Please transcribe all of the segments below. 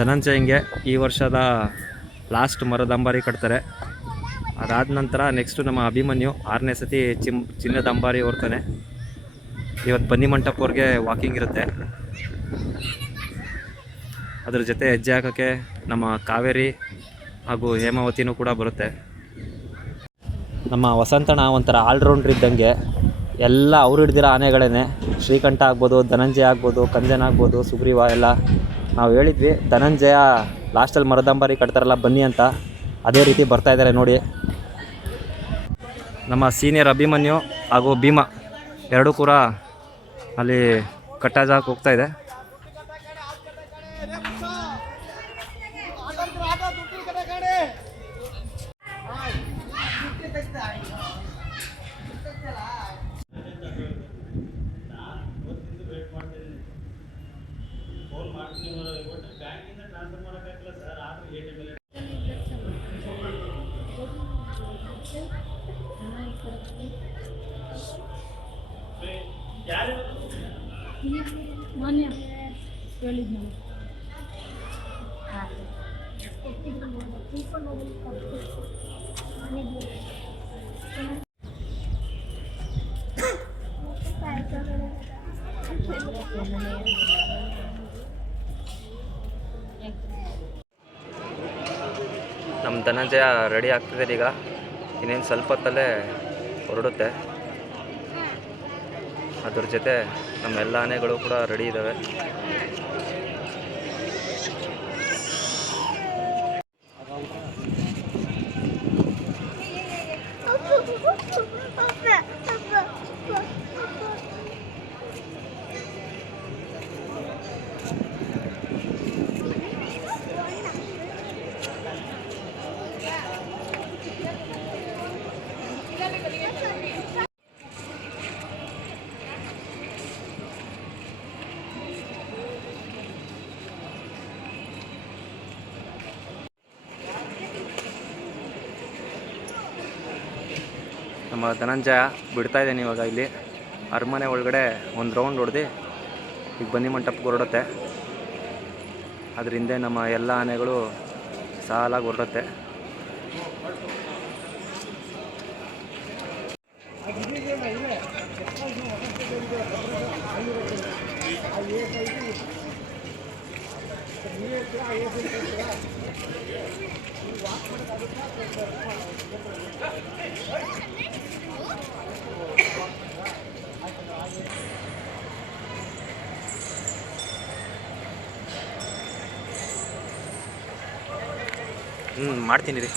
ಧನಂಜಯಂಗೆ ಈ ವರ್ಷದ ಲಾಸ್ಟ್ ಮರದಂಬಾರಿ ಕಟ್ತಾರೆ. ಅದಾದ ನಂತರ ನೆಕ್ಸ್ಟು ನಮ್ಮ ಅಭಿಮನ್ಯು ಆರನೇ ಸತಿ ಚಿಮ್ ಚಿನ್ನದ ಅಂಬಾರಿ ಹೊರ್ತಾನೆ ಇವತ್ತು ಬನ್ನಿ ಮಂಟಪವ್ರಿಗೆ ವಾಕಿಂಗ್ ಇರುತ್ತೆ. ಅದ್ರ ಜೊತೆ ಹೆಜ್ಜೆ ಹಾಕೋಕ್ಕೆ ನಮ್ಮ ಕಾವೇರಿ ಹಾಗೂ ಹೇಮಾವತಿನೂ ಕೂಡ ಬರುತ್ತೆ. ನಮ್ಮ ವಸಂತಣ್ಣ ಒಂಥರ ಆಲ್ರೌಂಡ್ರ್ ಇದ್ದಂಗೆ ಎಲ್ಲ ಅವ್ರು ಹಿಡ್ದಿರೋ ಆನೆಗಳೇ ಶ್ರೀಕಂಠ ಆಗ್ಬೋದು, ಧನಂಜಯ ಆಗ್ಬೋದು, ಕಂಜನ ಆಗ್ಬೋದು, ಸುಗ್ರೀವ ಎಲ್ಲ ನಾವು ಹೇಳಿದ್ವಿ, ಧನಂಜಯ, ಲಾಸ್ಟಲ್ಲಿ ಮರದಂಬಾರಿ ಕಟ್ತಾರಲ್ಲ, ಬನ್ನಿ ಅಂತ. ಅದೇ ರೀತಿ ಬರ್ತಾ ಇದ್ದಾರೆ ನೋಡಿ. ನಮ್ಮ ಸೀನಿಯರ್ ಅಭಿಮನ್ಯು ಹಾಗೂ ಭೀಮಾ, ಎರಡೂ ಕೂಡ ಅಲ್ಲಿ ಕಟ್ಟಾಜಾಕ್ ಹೋಗ್ತಾ ಇದೆ. ಧನಂಜಯ ರೆಡಿ ಆಗ್ತಿದೆ ಈಗ. ಇನ್ನೇನು ಸ್ವಲ್ಪ ಹೊತ್ತಲ್ಲೇ ಹೊರಡುತ್ತೆ. ಅದ್ರ ಜೊತೆ ನಮ್ಮ ಎಲ್ಲ ಆನೆಗಳು ಕೂಡ ರೆಡಿ ಇದ್ದಾವೆ ನಮ್ಮ ಧನಂಜಯ ಬಿಡ್ತಾ ಇದ್ದೀನಿ ಇವಾಗ ಇಲ್ಲಿ. ಅರಮನೆ ಒಳಗಡೆ ಒಂದು ರೌಂಡ್ ಹೊಡೆದು, ಈಗ ಬನ್ನಿ ಮಂಟಪಕ್ಕೆ ಹೊರಡುತ್ತೆ. ಅದ್ರ ಹಿಂದೆ ನಮ್ಮ ಎಲ್ಲ ಆನೆಗಳು ಸಾಲಾಗಿ ಹೊರಡುತ್ತೆ. ಹ್ಞೂ ಮಾಡ್ತೀನಿ ರೀ.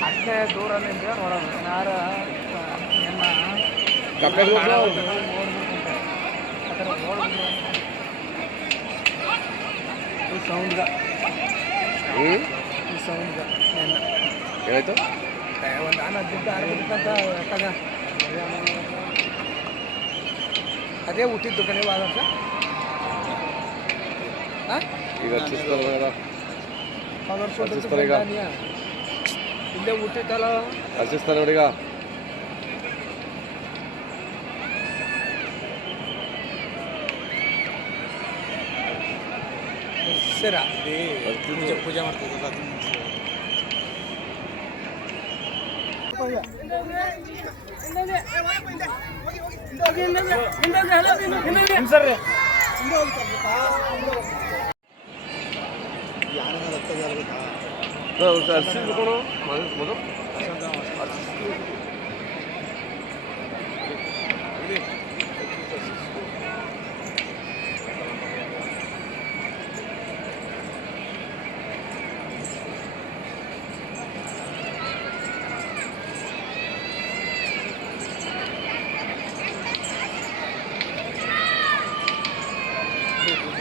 ಅಡ್ಡೆ ದೂರ ನಿಂತ ನೋಡೋದು ಯಾರ ನಿಮ್ಮ ಈ ಸೌಂಡ್ಗ ಈ ಸೌಂಡ್ಗ ನೆನ್ನ ಏನಾಯ್ತು ಒಂದು ಆನ ದುಡ್ಡು ಆಡ್ಬೇಕಂತ ತಗ ಅದೇ ಹುಟ್ಟಿದ್ದು ಕಣೆ ವಾದರ್ಸ ಈಗ ಹಚ್ಚಿಸ್ತಾರ ಹಚ್ಚಿಸ್ತಾರೆ ಈಗ. ಇಲ್ಲೇ ಹುಟ್ಟಿತ್ತಲ್ಲ ಹಚ್ಚಿಸ್ತಾರೆ ನೋಡೀಗ ಸರ ಬರ್ತೀನಿ. ಪೂಜೆ Não, é preciso ou não? Mas, mas não? Thank you.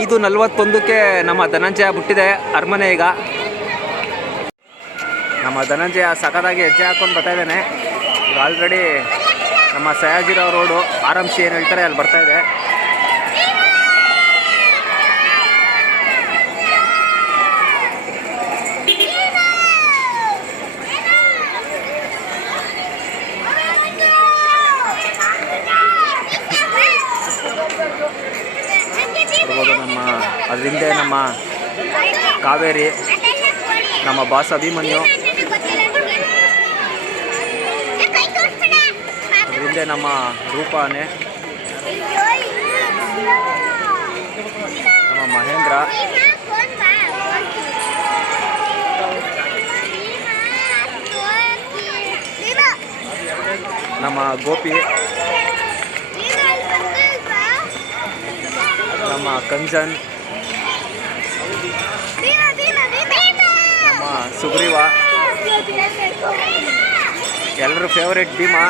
ಐದು ನಲ್ವತ್ತೊಂದಕ್ಕೆ ನಮ್ಮ ಧನಂಜಯ ಬಿಟ್ಟಿದೆ ಅರಮನೆ ಈಗ. ನಮ್ಮ ಧನಂಜಯ ಸಖತ್ತಾಗಿ ಹೆಜ್ಜೆ ಹಾಕೊಂಡು ಬರ್ತಾ ಇದ್ದಾನೆ. ಆಲ್ರೆಡಿ ನಮ್ಮ ಸಯಾಜಿರಾವ್ ರೋಡು, ಆರ್ ಎಂ ಸಿ ಏನು ಹೇಳ್ತಾರೆ ಅಲ್ಲಿ ಬರ್ತಾ ಇದೆ ನೋಡ್ಬೋದು ನಮ್ಮ ಅದ್ರ ಹಿಂದೆ ನಮ್ಮ ಕಾವೇರಿ, ನಮ್ಮ ಬಾಸ್ ಅಭಿಮನ್ಯು ಹಿಂದೆ ನಮ್ಮ ರೂಪಾನೆ, ನಮ್ಮ ಮಹೇಂದ್ರ. ನಮ್ಮ ಗೋಪಿ, ನಮ್ಮ ಕಂಜನ್ ನಮ್ಮ ಸುಗ್ರೀವ ಎಲ್ಲರೂ ಫೇವ್ರೇಟ್ ಭೀಮಾ.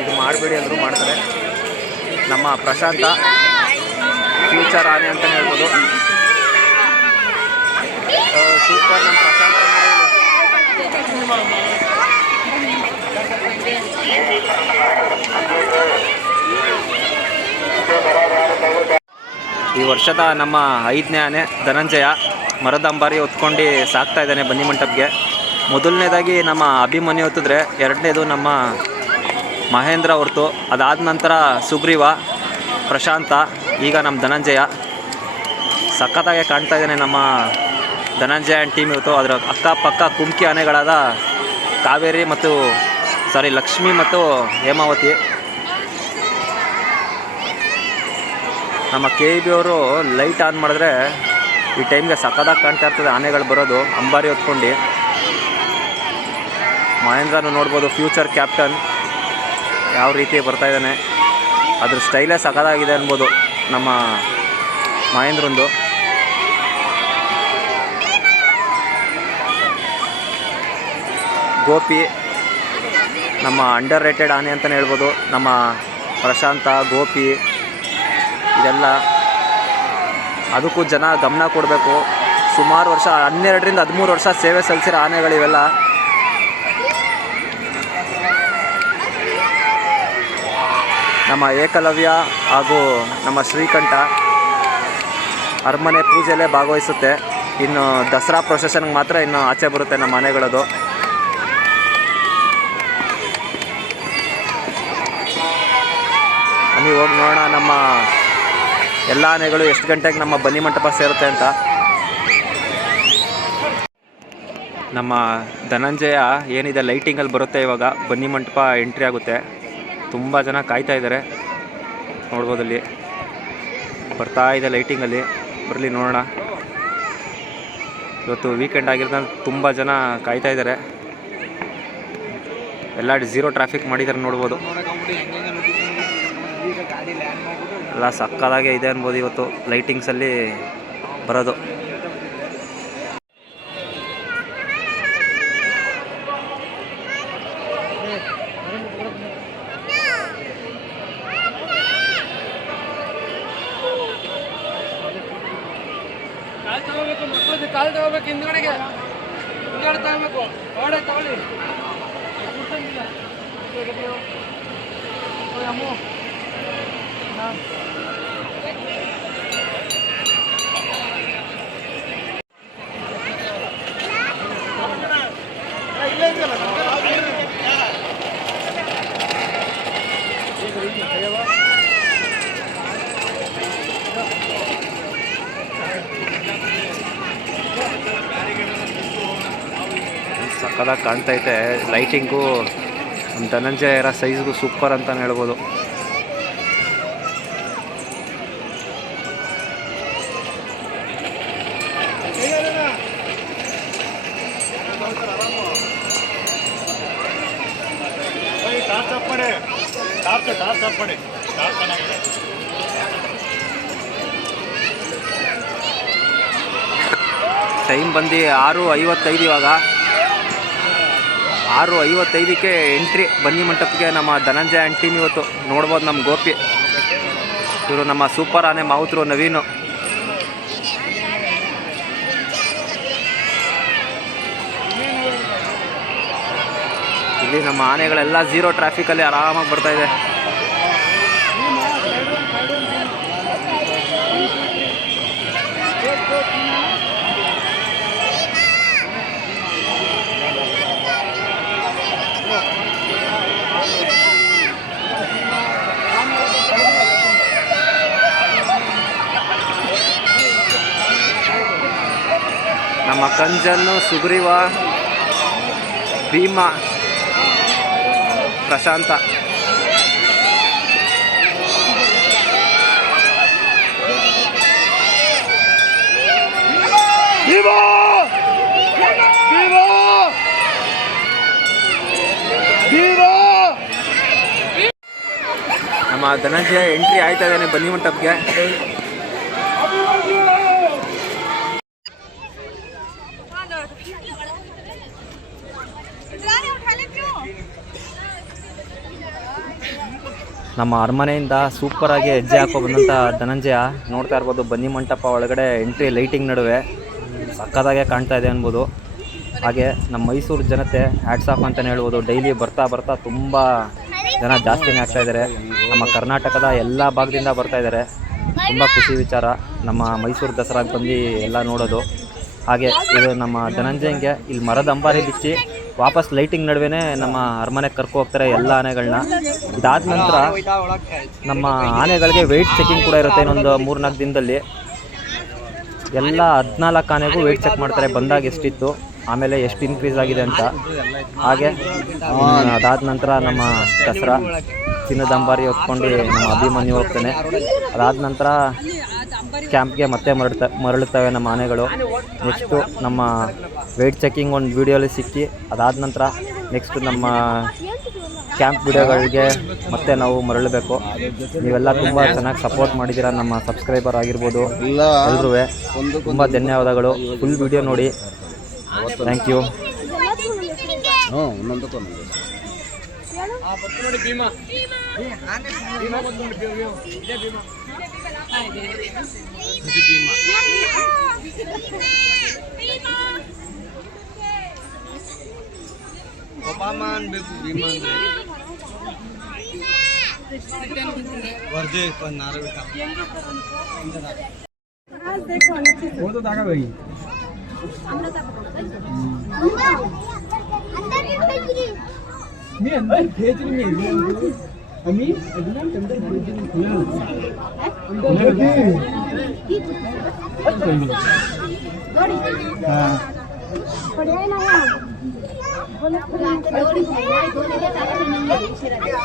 ಇದು ಮಾಡಬೇಡಿ ಅಂದರೂ ಮಾಡ್ತಾರೆ. ನಮ್ಮ ಪ್ರಶಾಂತ ಫ್ಯೂಚರ್ ಆನೆ ಅಂತ ಹೇಳ್ಬೋದು. ಸೂಪರ್ ನಮ್ಮ ಪ್ರಶಾಂತ. ಈ ವರ್ಷದ ನಮ್ಮ ಐದನೇ ಆನೆ ಧನಂಜಯ ಮರದ ಅಂಬಾರಿ ಹೊತ್ಕೊಂಡು ಸಾಕ್ತಾ ಇದ್ದಾನೆ ಬನ್ನಿ ಮಂಟಪಕ್ಕೆ ಮೊದಲನೇದಾಗಿ ನಮ್ಮ ಅಭಿಮನ್ಯು ಹೊತ್ತಿದ್ರೆ ಎರಡನೇದು ನಮ್ಮ ಮಹೇಂದ್ರ ಹೊರ್ತು. ಅದಾದ ನಂತರ ಸುಗ್ರೀವ, ಪ್ರಶಾಂತ, ಈಗ ನಮ್ಮ ಧನಂಜಯ. ಸಖತ್ತಾಗೆ ಕಾಣ್ತಾ ಇದ್ದಾನೆ ನಮ್ಮ ಧನಂಜಯ ಆ್ಯಂಡ್ ಟೀಮ್ ಇವತ್ತು. ಅದರ ಅಕ್ಕಪಕ್ಕ ಕುಮ್ಕಿ ಆನೆಗಳಾದ ಕಾವೇರಿ ಮತ್ತು ಸಾರಿ ಲಕ್ಷ್ಮಿ ಮತ್ತು ಹೇಮಾವತಿ. ನಮ್ಮ ಕೆ ಇ ಬಿ ಅವರು ಲೈಟ್ ಆನ್ ಮಾಡಿದ್ರೆ ಈ ಟೈಮ್ಗೆ ಸಖತ್ತಾಗಿ ಕಾಣ್ತಾ ಇರ್ತದೆ ಆನೆಗಳು ಬರೋದು. ಅಂಬಾರಿ ಹೊತ್ಕೊಂಡು. ಮಹೇಂದ್ರನು ನೋಡ್ಬೋದು ಫ್ಯೂಚರ್ ಕ್ಯಾಪ್ಟನ್ ಯಾವ ರೀತಿ ಬರ್ತಾ ಇದ್ದಾನೆ. ಅದ್ರ ಸ್ಟೈಲೇ ಸಖತ್ತಾಗಿದೆ ಅನ್ಬೋದು ನಮ್ಮ ಮಹೇಂದ್ರಂದು ಗೋಪಿ, ನಮ್ಮ ಅಂಡರ್ ರೇಟೆಡ್ ಆನೆ ಅಂತಲೇ ಹೇಳ್ಬೋದು. ನಮ್ಮ ಪ್ರಶಾಂತ, ಗೋಪಿ, ಇದೆಲ್ಲ. ಅದಕ್ಕೂ ಜನ ಗಮನ ಕೊಡಬೇಕು. ಸುಮಾರು ವರ್ಷ, ಹನ್ನೆರಡರಿಂದ ಹದಿಮೂರು ವರ್ಷ ಸೇವೆ ಸಲ್ಲಿಸಿರೋ ಆನೆಗಳಿವೆಲ್ಲ. ನಮ್ಮ ಏಕಲವ್ಯ ಹಾಗೂ ನಮ್ಮ ಶ್ರೀಕಂಠ ಅರಮನೆ ಪೂಜೆಯಲ್ಲೇ ಭಾಗವಹಿಸುತ್ತೆ. ಇನ್ನು ದಸರಾ ಪ್ರೊಸೆಷನ್ಗೆ ಮಾತ್ರ ಇನ್ನು ಆಚೆ ಬರುತ್ತೆ ನಮ್ಮ ಮನೆಗಳದು. ನೀವು ಹೋಗಿ ನೋಡೋಣ, ನಮ್ಮ ಎಲ್ಲ ಆನೆಗಳು ಎಷ್ಟು ಗಂಟೆಗೆ ನಮ್ಮ ಬನ್ನಿ ಮಂಟಪ ಸೇರುತ್ತೆ ಅಂತ. ನಮ್ಮ ಧನಂಜಯ ಏನಿದೆ ಲೈಟಿಂಗಲ್ಲಿ ಬರುತ್ತೆ ಇವಾಗ. ಬನ್ನಿ ಮಂಟಪ ಎಂಟ್ರಿ ಆಗುತ್ತೆ. ತುಂಬ ಜನ ಕಾಯ್ತಾ ಇದ್ದಾರೆ. ನೋಡ್ಬೋದು ಅಲ್ಲಿ. ಬರ್ತಾ ಇದೆ ಲೈಟಿಂಗಲ್ಲಿ ಬರಲಿ ನೋಡೋಣ. ಇವತ್ತು ವೀಕೆಂಡ್ ಆಗಿರೋದ್ರಿಂದ ತುಂಬ ಜನ ಕಾಯ್ತಾ ಇದ್ದಾರೆ. ಎಲ್ಲ ಝೀರೋ ಟ್ರಾಫಿಕ್ ಮಾಡಿದ್ದಾರೆ ನೋಡ್ಬೋದು. ಎಲ್ಲ ಸಕ್ಕದಾಗೆ ಇದೆ ಅನ್ಬೋದು ಇವತ್ತು ಲೈಟಿಂಗ್ಸಲ್ಲಿ ಬರೋದು. ಮಕ್ಕಳದ್ದು ಕಾಲು ತಗೋಬೇಕು ಹಿಂದ್ಗಡೆಗೆ ಹಿಂದ್ಗಡೆ ತಗೋಬೇಕು ಹೊಡೆ ತಗೊಳ್ಳಿ ಅಮ್ಮು. ಹಾ. ಸಕ್ಕದಾಗಿ ಕಾಣ್ತೈತೆ. ಲೈಟಿಂಗು ಧನಂಜಯ ಇರೋ ಸೈಜ್ಗೂ ಸೂಪರ್ ಅಂತಲೇ ಹೇಳ್ಬೋದು. ಟೈಮ್ ಬಂದು ಆರು ಐವತ್ತೈದು ಇವಾಗ. ಆರು ಐವತ್ತೈದಕ್ಕೆ ಎಂಟ್ರಿ. ಬನ್ನಿ ಮಂಟಪಕ್ಕೆ ನಮ್ಮ ಧನಂಜಯ ಟೀಮ್ ಇವತ್ತು. ನೋಡ್ಬೋದು ನಮ್ಮ ಗೋಪಿ. ಇವರು ನಮ್ಮ ಸೂಪರ್ ಆನೆ ಮಾವುತರು ನವೀನು. ಇಲ್ಲಿ ನಮ್ಮ ಆನೆಗಳೆಲ್ಲ ಝೀರೋ ಟ್ರಾಫಿಕಲ್ಲಿ ಆರಾಮಾಗಿ ಬರ್ತಾ ಇದೆ. ಕಂಜನ್ನು ಸುಗ್ರೀವ ಭೀಮ ಪ್ರಶಾಂತ ನಮ್ಮ ಧನಂಜಯ ಎಂಟ್ರಿ ಆಯ್ತಾ ಇದ್ದಾನೆ ಬನ್ನಿ ಮಂಟಪಕ್ಕೆ. ನಮ್ಮ ಅರಮನೆಯಿಂದ ಸೂಪರಾಗಿ ಹೆಜ್ಜೆ ಹಾಕೋ ಬಂದಂತ ಧನಂಜಯ ನೋಡ್ತಾ ಇರ್ಬೋದು, ಬನ್ನಿ ಮಂಟಪ ಒಳಗಡೆ ಎಂಟ್ರಿ ಲೈಟಿಂಗ್ ನಡುವೆ. ಸಕ್ಕದಾಗೆ ಕಾಣ್ತಾ ಇದೆ ಅನ್ಬೋದು. ಹಾಗೆ ನಮ್ಮ ಮೈಸೂರು ಜನತೆ ಹ್ಯಾಟ್ಸ್ ಆಫ್ ಅಂತಲೇ ಹೇಳ್ಬೋದು ಡೈಲಿ ಬರ್ತಾ ಬರ್ತಾ ತುಂಬ ಜನ ಜಾಸ್ತಿನೇ ಆಗ್ತಾ ಇದ್ದಾರೆ ನಮ್ಮ ಕರ್ನಾಟಕದ ಎಲ್ಲ ಭಾಗದಿಂದ ಬರ್ತಾ ಇದ್ದಾರೆ ತುಂಬ ಖುಷಿ ವಿಚಾರ, ನಮ್ಮ ಮೈಸೂರು ದಸರಾಗೆ ಬಂದು ಎಲ್ಲ ನೋಡೋದು. ಹಾಗೆ ಇದು ನಮ್ಮ ಧನಂಜಯಂಗೆ ಇಲ್ಲಿ ಮರದ ಅಂಬಾರಿ ಬಿಚ್ಚಿ ವಾಪಸ್ ಲೈಟಿಂಗ್ ನಡುವೆನೇ ನಮ್ಮ ಅರಮನೆಗೆ ಕರ್ಕೊ ಹೋಗ್ತಾರೆ ಎಲ್ಲ ಆನೆಗಳನ್ನ ಇದಾದ ನಂತರ ನಮ್ಮ ಆನೆಗಳಿಗೆ ವೆಯ್ಟ್ ಚೆಕಿಂಗ್ ಕೂಡ ಇರುತ್ತೆ ಇನ್ನೊಂದು ಮೂರ್ನಾಲ್ಕು ದಿನದಲ್ಲಿ. ಎಲ್ಲ ಹದಿನಾಲ್ಕು ಆನೆಗೂ ವೆಯ್ಟ್ ಚೆಕ್ ಮಾಡ್ತಾರೆ, ಬಂದಾಗ ಎಷ್ಟಿತ್ತು, ಆಮೇಲೆ ಎಷ್ಟು ಇನ್ಕ್ರೀಸ್ ಆಗಿದೆ ಅಂತ. ಹಾಗೆ ಅದಾದ ನಂತರ ನಮ್ಮ ದಸರಾ, ಚಿನ್ನದಂಬಾರಿ ಹೊತ್ಕೊಂಡು ನಮ್ಮ ಅಭಿಮನ್ಯು ಹೋಗ್ತಾನೆ. ಅದಾದ ನಂತರ ಕ್ಯಾಂಪ್ಗೆ ಮತ್ತೆ ಮರಳ್ತ ಮರಳುತ್ತವೆ ನಮ್ಮ ಆನೆಗಳು. ನೆಕ್ಸ್ಟು ನಮ್ಮ ವೆಯ್ಟ್ ಚೆಕಿಂಗ್ ಒಂದು ವೀಡಿಯೋಲಿ ಸಿಕ್ಕಿ ಅದಾದ ನಂತರ ನೆಕ್ಸ್ಟ್ ನಮ್ಮ ಕ್ಯಾಂಪ್ ವಿಡಿಯೋಗಳಿಗೆ ಮತ್ತೆ ನಾವು ಮರಳಬೇಕು. ನೀವೆಲ್ಲ ತುಂಬ ಚೆನ್ನಾಗಿ ಸಪೋರ್ಟ್ ಮಾಡಿದ್ದೀರಾ ನಮ್ಮ ಸಬ್ಸ್ಕ್ರೈಬರ್ ಆಗಿರ್ಬೋದು ಎಲ್ಲರೂ ತುಂಬ ಧನ್ಯವಾದಗಳು. ಫುಲ್ ವಿಡಿಯೋ ನೋಡಿ. Thank you Papaman beku biman. वर्जे पर नारे बेटा वो तो दागा भाई। अंदर भेज रही मैं अंदर भेज रही मैं अभी अगला अंदर बोल दिन खुला अंदर की गाड़ी हाँ पड़े ना यार बोले खुला गाड़ी है बोले के ताला नहीं है इसे रखा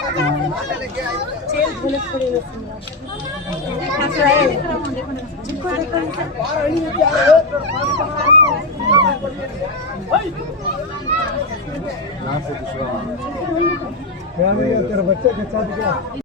चेल बोले पड़े ना खास रहे जिसको देखो और अड़ी है क्या है ना से दूसरा तेरा बच्चा के साथ क्या?